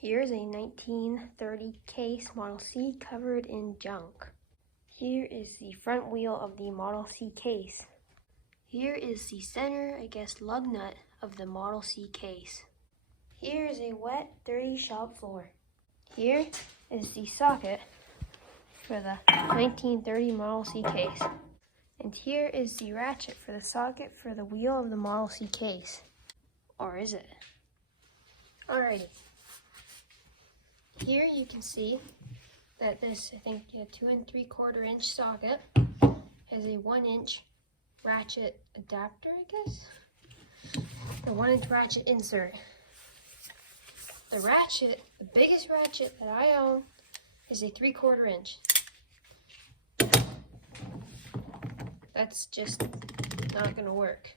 Here's a 1930 case Model C covered in junk. Here is the front wheel of the Model C case. Here is the center, lug nut of the Model C case. Here is a wet, dirty shop floor. Here is the socket for the 1930 Model C case. And here is the ratchet for the socket for the wheel of the Model C case. Or is it? Alrighty. Here you can see that this, 2 3/4 inch socket has a 1 inch ratchet adapter, the 1 inch ratchet insert. The ratchet, the biggest ratchet that I own, is a 3/4 inch. That's just not gonna work.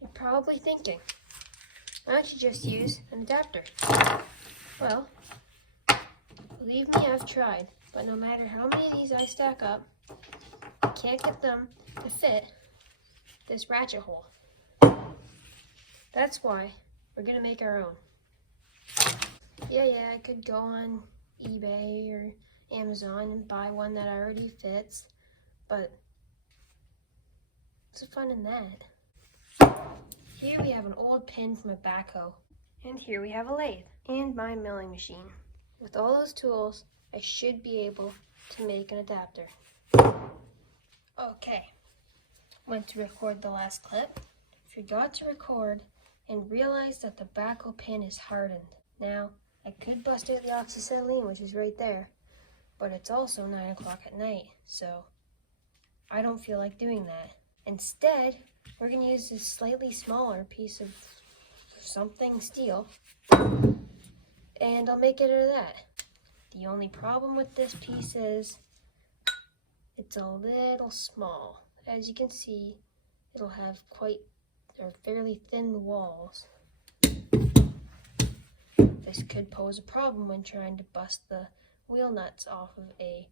You're probably thinking, why don't you just use an adapter? Well, believe me, I've tried, but no matter how many of these I stack up, I can't get them to fit this ratchet hole. That's why we're gonna make our own. Yeah, I could go on eBay or Amazon and buy one that already fits, but what's the fun in that? Here we have an old pin from a backhoe, and here we have a lathe and my milling machine. With all those tools, I should be able to make an adapter. Okay, went to record the last clip, forgot to record, and realized that the backhoe pin is hardened. Now, I could bust out the oxyacetylene, which is right there, but it's also 9 o'clock at night, so I don't feel like doing that. Instead, we're gonna use this slightly smaller piece of something steel, and I'll make it out of that. The only problem with this piece is it's a little small. As you can see, it'll have fairly thin walls. This could pose a problem when trying to bust the wheel nuts off of a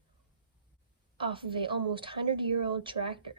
almost 100-year-old tractor.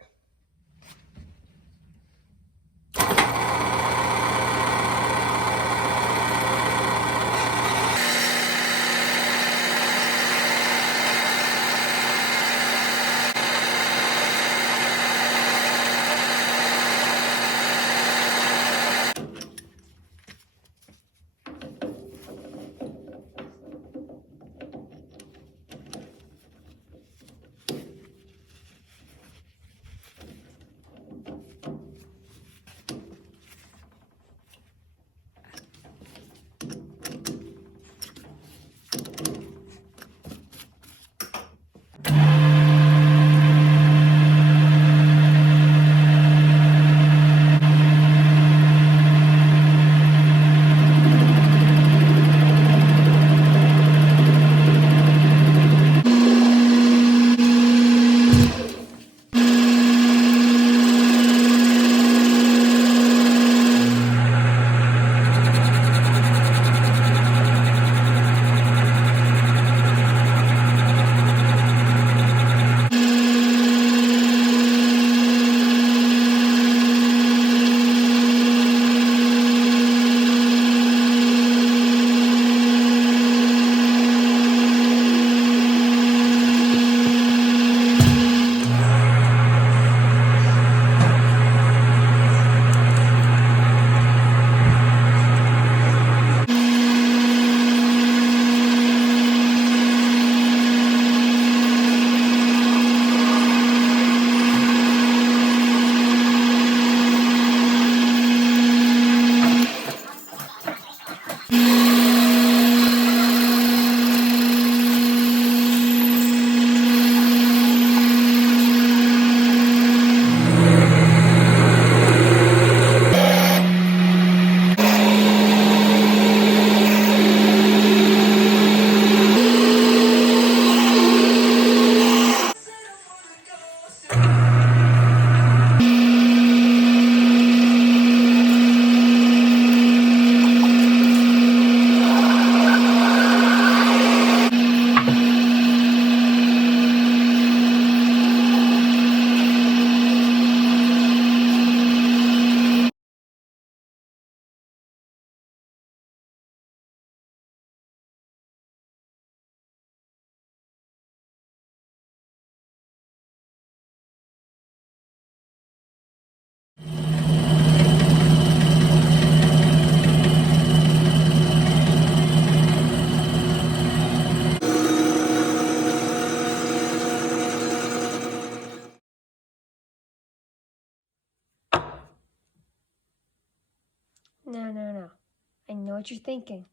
what you're thinking.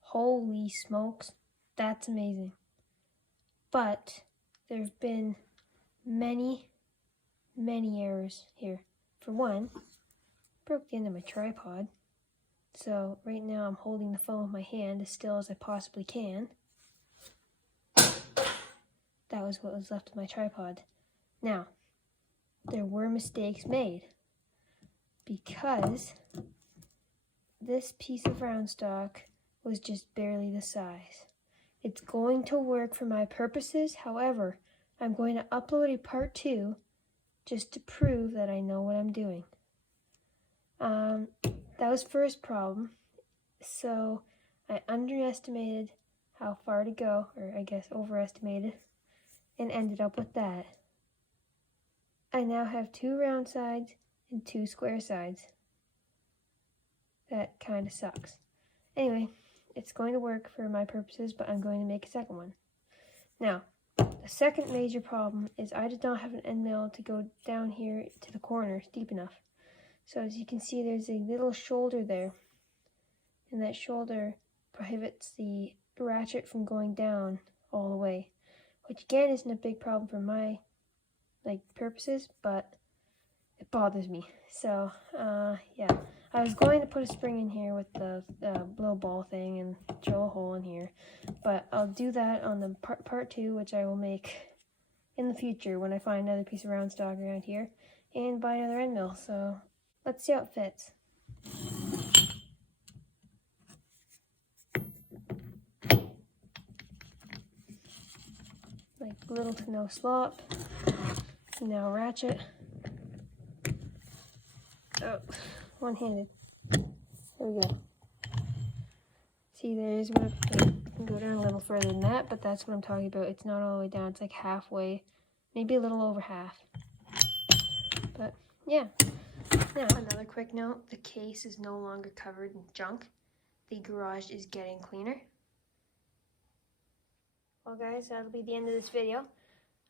Holy smokes, that's amazing. But there have been many errors here. For one, broke the end of my tripod. So right now I'm holding the phone with my hand as still as I possibly can. That was what was left of my tripod. Now, there were mistakes made because this piece of round stock was just barely the size. It's going to work for my purposes. However, I'm going to upload a part 2 just to prove that I know what I'm doing. That was first problem. So I underestimated how far to go, or I guess overestimated, and ended up with that. I now have 2 round sides and 2 square sides. That kind of sucks. Anyway, it's going to work for my purposes, but I'm going to make a second one. Now, the second major problem is I did not have an end mill to go down here to the corner deep enough. So as you can see, there's a little shoulder there, and that shoulder prohibits the ratchet from going down all the way, which again isn't a big problem for my purposes, but it bothers me. So yeah, I was going to put a spring in here with the blow ball thing and drill a hole in here, but I'll do that on the part 2, which I will make in the future when I find another piece of round stock around here and buy another end mill. So let's see how it fits. Like little to no slop. Now ratchet. Oh, one-handed. There we go. See, there's what I can go down a little further than that, but that's what I'm talking about. It's not all the way down. It's like halfway, maybe a little over half. But yeah. Now, another quick note: the case is no longer covered in junk. The garage is getting cleaner. Well, guys, that'll be the end of this video.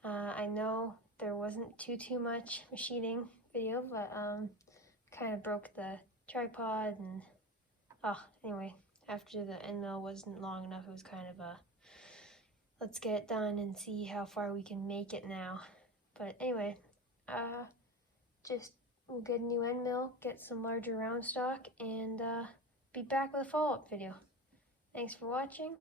I know there wasn't too much machining video, but kind of broke the tripod, and anyway, after the end mill wasn't long enough, it was kind of a let's get it done and see how far we can make it now. But anyway, just we'll get a new end mill, get some larger round stock, and be back with a follow-up video. Thanks for watching.